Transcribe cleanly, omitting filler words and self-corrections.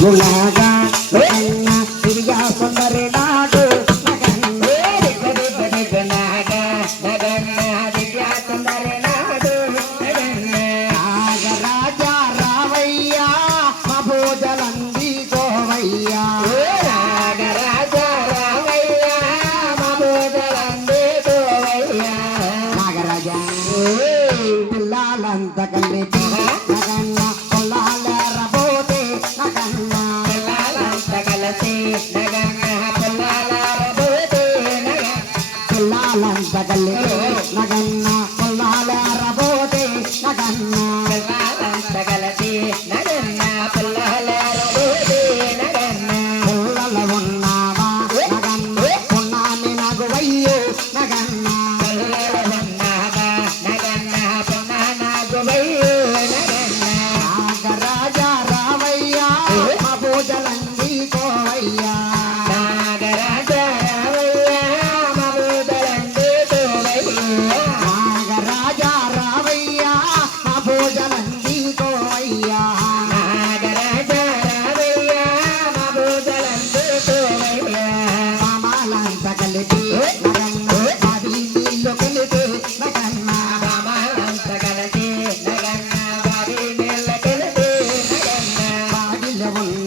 గుణగా నగన్న దివ్య సుందరి నాడు నగన్న పొల్లాల రబోతే నగన్న గలతి నగన్న పొల్లాల రబోతే నగన్న పొల్లల ఉన్నావా నగన్న పొన్నాని నగువయ్యో నగన్న పొల్లల ఉన్నావా నగన్న పొన్నా నగువయ్యో నగన్న నాగరాజా రావయ్యా మా పూజలంది కోవయ్యా బావిలో ఉన్న